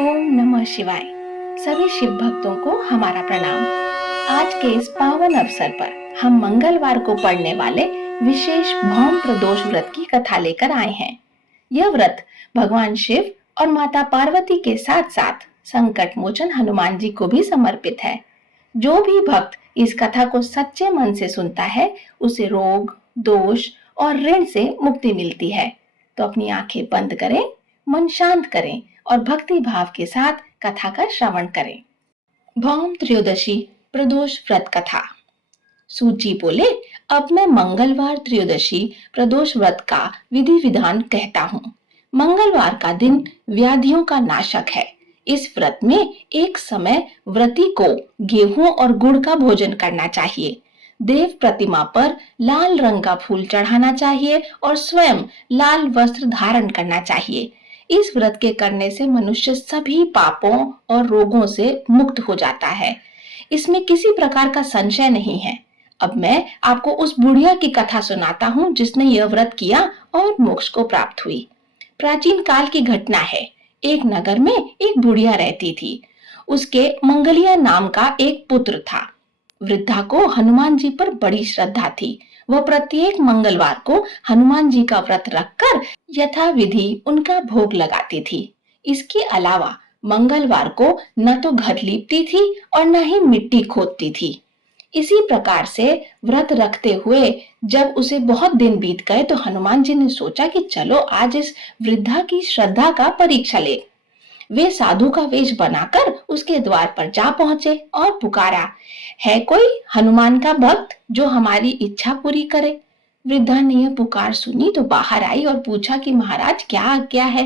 ओम नमः शिवाय। सभी शिव भक्तों को हमारा प्रणाम। आज के इस पावन अवसर पर हम मंगलवार को पढ़ने वाले विशेष भौम प्रदोष व्रत की कथा लेकर आए हैं। यह व्रत भगवान शिव और माता पार्वती के साथ साथ संकट मोचन हनुमान जी को भी समर्पित है। जो भी भक्त इस कथा को सच्चे मन से सुनता है उसे रोग, दोष और ऋण से मुक्ति मिलती है। तो अपनी आंखें बंद करें, मन शांत करें और भक्ति भाव के साथ कथा का श्रवण करें। भौम त्रयोदशी प्रदोष व्रत कथा। सूत जी बोले, अब मैं मंगलवार त्रयोदशी प्रदोष व्रत का विधि विधान कहता हूँ। मंगलवार का दिन व्याधियों का नाशक है। इस व्रत में एक समय व्रती को गेहूं और गुड़ का भोजन करना चाहिए। देव प्रतिमा पर लाल रंग का फूल चढ़ाना चाहिए और स्वयं लाल वस्त्र धारण करना चाहिए। इस व्रत के करने से मनुष्य सभी पापों और रोगों से मुक्त हो जाता है। इसमें किसी प्रकार का संशय नहीं है। अब मैं आपको उस बुढ़िया की कथा सुनाता हूँ जिसने यह व्रत किया और मोक्ष को प्राप्त हुई। प्राचीन काल की घटना है। एक नगर में एक बुढ़िया रहती थी। उसके मंगलिया नाम का एक पुत्र था। वृद्धा को हनुमान जी पर बड़ी श्रद्धा थी। वह प्रत्येक मंगलवार को हनुमान जी का व्रत रखकर यथाविधि उनका भोग लगाती थी। इसके अलावा मंगलवार को न तो घर लीपती थी और न ही मिट्टी खोदती थी। इसी प्रकार से व्रत रखते हुए जब उसे बहुत दिन बीत गए तो हनुमान जी ने सोचा कि चलो आज इस वृद्धा की श्रद्धा का परीक्षा ले। वे साधु का वेश बनाकर उसके द्वार पर जा पहुंचे और पुकारा, है कोई हनुमान का भक्त जो हमारी इच्छा पूरी करे। वृद्धा ने यह पुकार सुनी तो बाहर आई और पूछा कि महाराज क्या आज्ञा है।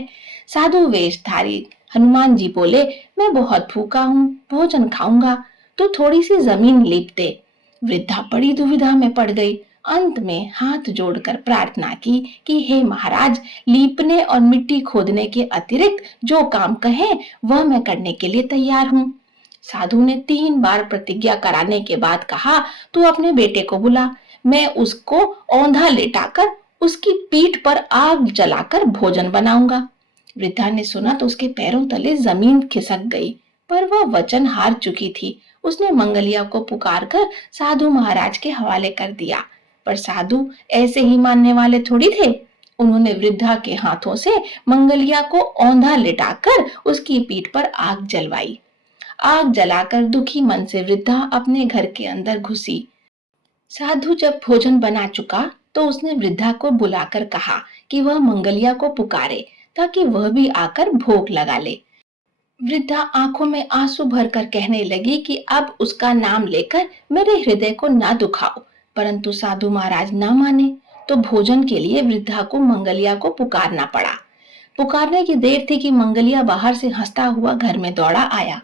साधु वेशधारी हनुमान जी बोले, मैं बहुत भूखा हूँ, भोजन खाऊंगा तो थोड़ी सी जमीन लीप दे। वृद्धा बड़ी दुविधा में पड़ गई। अंत में हाथ जोड़कर प्रार्थना की कि हे महाराज, लीपने और मिट्टी खोदने के अतिरिक्त जो काम कहें वह मैं करने के लिए तैयार हूँ। साधु ने 3 बार प्रतिज्ञा कराने के बाद कहा, तू अपने बेटे को बुला, मैं उसको औंधा लेटाकर उसकी पीठ पर आग जलाकर भोजन बनाऊंगा। वृद्धा ने सुना तो उसके पैरों तले जमीन खिसक गई, पर वह वचन हार चुकी थी। उसने मंगलिया को पुकारकर साधु महाराज के हवाले कर दिया, पर साधु ऐसे ही मानने वाले थोड़ी थे। उन्होंने वृद्धा के हाथों से मंगलिया को औंधा लिटाकर उसकी पीठ पर आग जलवाई। आग जलाकर दुखी मन से वृद्धा अपने घर के अंदर घुसी। साधु जब भोजन बना चुका तो उसने वृद्धा को बुलाकर कहा कि वह मंगलिया को पुकारे ताकि वह भी आकर भोग लगा ले। वृद्धा आंखों में आंसू भरकर कहने लगी कि अब उसका नाम लेकर मेरे हृदय को ना दुखाओ, परंतु साधु महाराज ना माने तो भोजन के लिए वृद्धा को मंगलिया को पुकारना पड़ा। पुकारने की देर थी कि मंगलिया बाहर से हंसता हुआ घर में दौड़ा आया।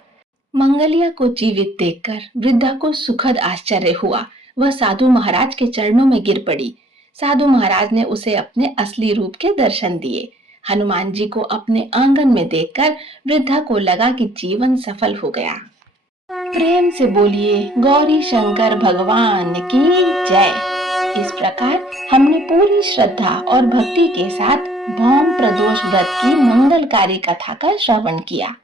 मंगलिया को जीवित देखकर वृद्धा को सुखद आश्चर्य हुआ। वह साधु महाराज के चरणों में गिर पड़ी। साधु महाराज ने उसे अपने असली रूप के दर्शन दिए। हनुमान जी को अपने आंगन में देखकर वृद्धा को लगा कि जीवन सफल हो गया। प्रेम से बोलिए गौरी शंकर भगवान की जय। इस प्रकार हमने पूरी श्रद्धा और भक्ति के साथ भौम प्रदोष व्रत की मंगलकारी कथा का श्रवण किया।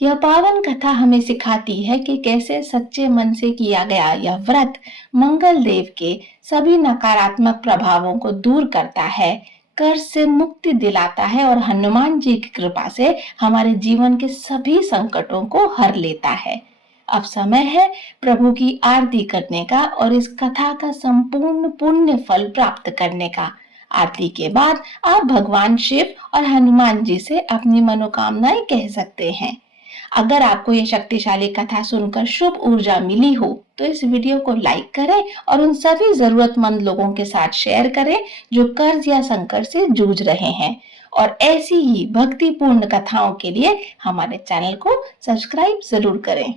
यह पावन कथा हमें सिखाती है कि कैसे सच्चे मन से किया गया यह व्रत मंगल देव के सभी नकारात्मक प्रभावों को दूर करता है, कर्ज से मुक्ति दिलाता है और हनुमान जी की कृपा से हमारे जीवन के सभी संकटों को हर लेता है। अब समय है प्रभु की आरती करने का और इस कथा का संपूर्ण पुण्य फल प्राप्त करने का। आरती के बाद आप भगवान शिव और हनुमान जी से अपनी मनोकामनाएं कह सकते हैं। अगर आपको ये शक्तिशाली कथा सुनकर शुभ ऊर्जा मिली हो तो इस वीडियो को लाइक करें और उन सभी जरूरतमंद लोगों के साथ शेयर करें जो कर्ज या संकट से जूझ रहे हैं। और ऐसी ही भक्तिपूर्ण कथाओं के लिए हमारे चैनल को सब्सक्राइब जरूर करें।